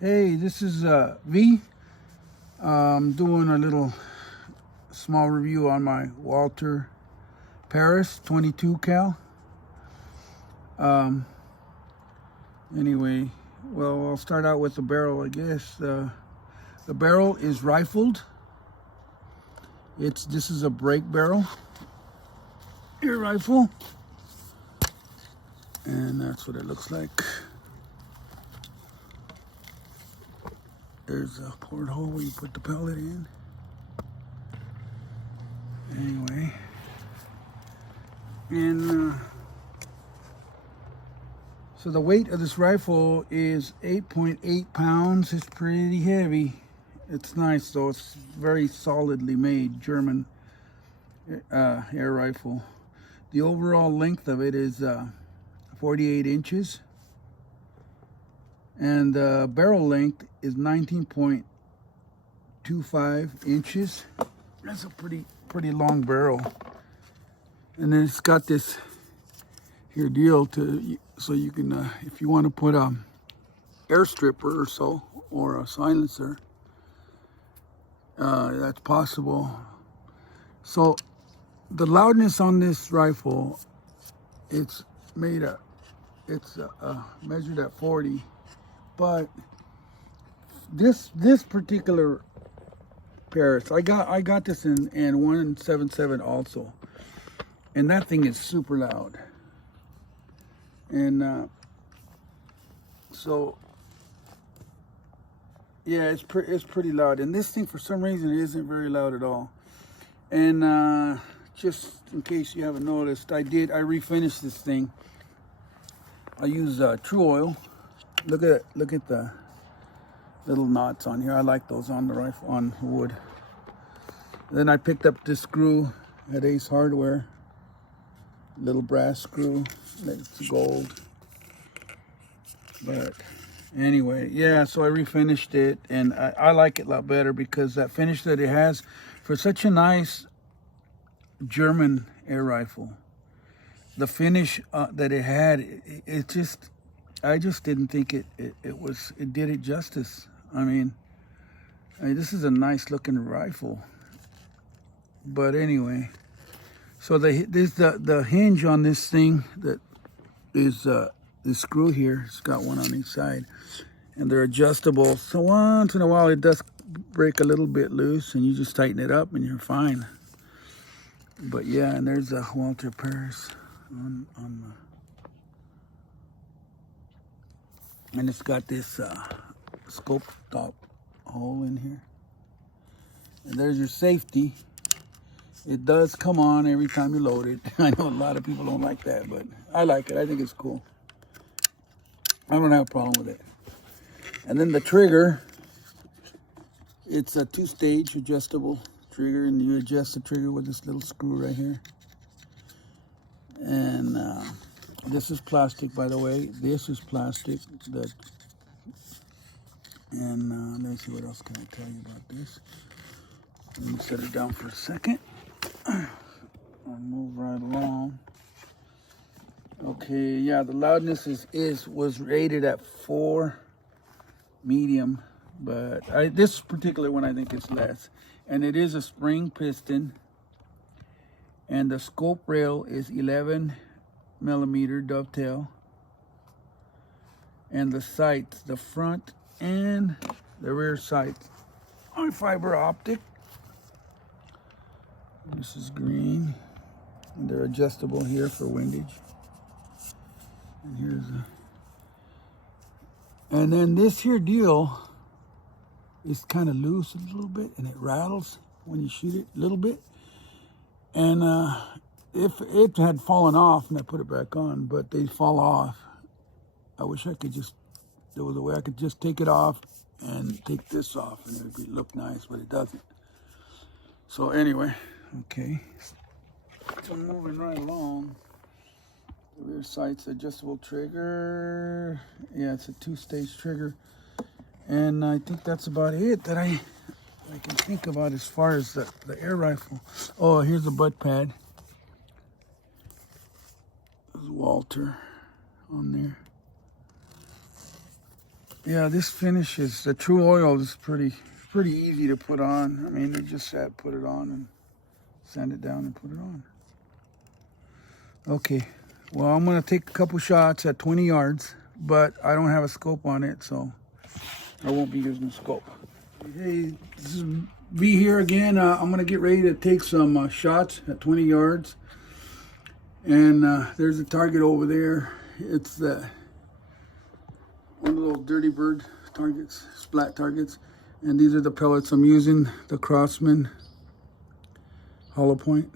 Hey, this is V. I'm doing a little small review on my Walther Parrus.22 CAL. Anyway, well, I'll start out with the barrel, I guess. The barrel is rifled. This is a break barrel, air rifle, and that's what it looks like. There's a porthole where you put the pellet in. Anyway, and so the weight of this rifle is 8.8 pounds. It's pretty heavy. It's nice though. It's very solidly made German air rifle. The overall length of it is 48 inches. And the barrel length is 19.25 inches. That's a pretty long barrel. And then it's got this here deal so you can, if you want to put a air stripper or so, or a silencer, that's possible. So the loudness on this rifle, it's measured at 40. But this particular Parrus, I got this in 177 also, and that thing is super loud. And so yeah, it's pretty loud. And this thing, for some reason, it isn't very loud at all. And just in case you haven't noticed, I refinished this thing. I use True Oil. Look at the little knots on here. I like those on the rifle, on wood. Then I picked up this screw at Ace Hardware. Little brass screw. It's gold. But anyway, yeah, so I refinished it, and I like it a lot better because that finish that it has for such a nice German air rifle. The finish that it had, I just didn't think it did it justice. I mean, this is a nice looking rifle. But anyway, so the hinge on this thing that is this screw here. It's got one on each side, and they're adjustable. So once in a while it does break a little bit loose, and you just tighten it up, and you're fine. But yeah, and there's a Walther Parrus on the. And it's got this scope top hole in here. And there's your safety. It does come on every time you load it. I know a lot of people don't like that, but I like it. I think it's cool. I don't have a problem with it. And then the trigger, it's a 2-stage adjustable trigger, and you adjust the trigger with this little screw right here. And this is plastic, by the way. This is plastic. And let me see, what else can I tell you about this? Let me set it down for a second. I'll move right along. Okay, yeah, the loudness was rated at 4 medium, but this particular one I think is less. And it is a spring piston, and the scope rail is 11mm dovetail, and the sights, the front and the rear sights, are fiber optic. This is green, and they're adjustable here for windage. And and then this here deal is kind of loose a little bit, and it rattles when you shoot it a little bit. And if it had fallen off, and I put it back on, but they fall off. I wish I could there was a way I could just take it off and take this off, and it would look nice, but it doesn't. So anyway, okay. So moving right along. The rear sight's adjustable trigger. Yeah, it's a 2-stage trigger. And I think that's about it that I can think about as far as the air rifle. Oh, here's the butt pad. There's Walther on there. Yeah, this finish is, the true oil is pretty easy to put on. I mean, you just put it on and sand it down and put it on. Okay, well, I'm gonna take a couple shots at 20 yards, but I don't have a scope on it, so I won't be using a scope. Hey, this is V here again. I'm gonna get ready to take some shots at 20 yards. And there's a target over there. It's one of the little dirty bird targets, splat targets. And these are the pellets I'm using, the Crossman hollow point.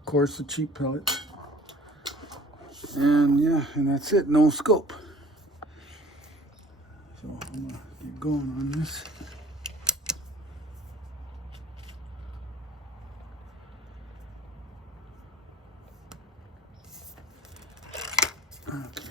Of course, the cheap pellet. And yeah, and that's it, no scope. So I'm gonna get going on this. Okay.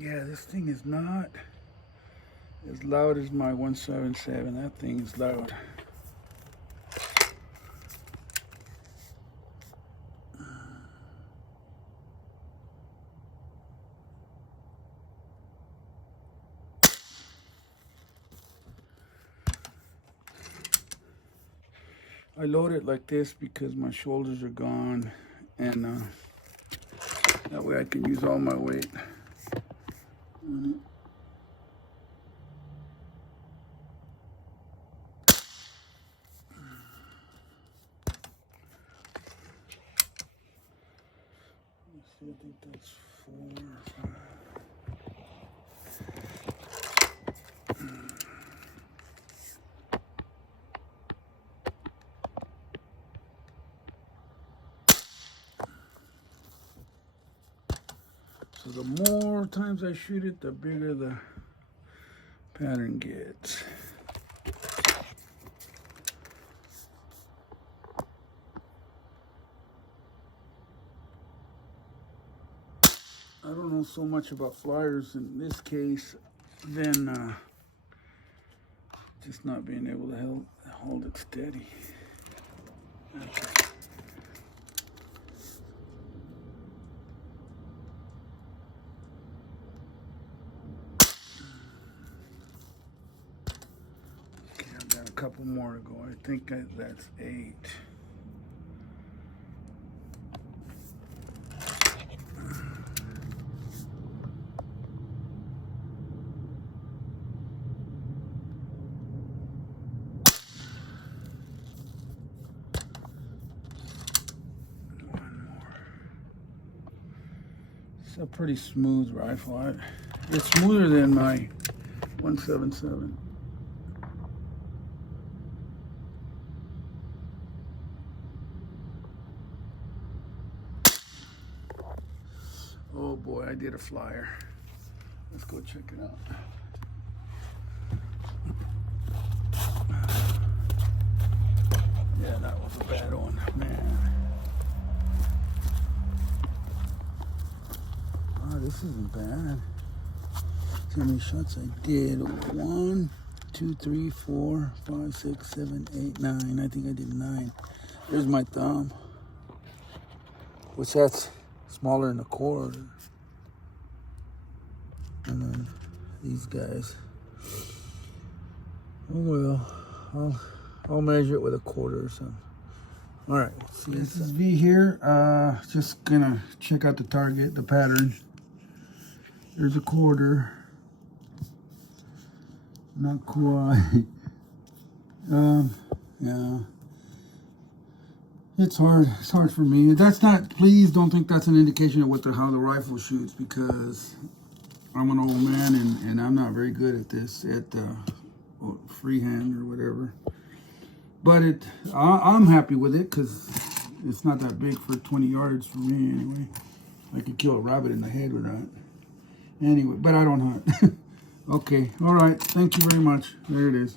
Yeah, this thing is not as loud as my 177. That thing is loud. I load it like this because my shoulders are gone, and that way I can use all my weight on it. Let's see, I think that's 4 or 5. So the more times I shoot it, the bigger the pattern gets. I don't know so much about flyers in this case than just not being able to hold it steady. Okay. I've got a couple more to go. I think that's 8. It's a pretty smooth rifle. It's smoother than my 177. Oh boy, I did a flyer. Let's go check it out. Yeah, that was a bad one, man. Oh, this isn't bad. See how many shots I did. 1, 2, 3, 4, 5, 6, 7, 8, 9. I think I did 9. There's my thumb. Which that's smaller than a quarter. And then these guys. Oh well, I'll measure it with a quarter or something. All right, see, this is V here. Just gonna check out the target, the pattern. There's a quarter. Not quite. Yeah. It's hard. It's hard for me. That's not. Please don't think that's an indication of how the rifle shoots, because I'm an old man and I'm not very good at this, at freehand or whatever. But I'm happy with it because it's not that big for 20 yards for me anyway. I could kill a rabbit in the head with that. Anyway, but I don't hunt. Okay, all right. Thank you very much. There it is.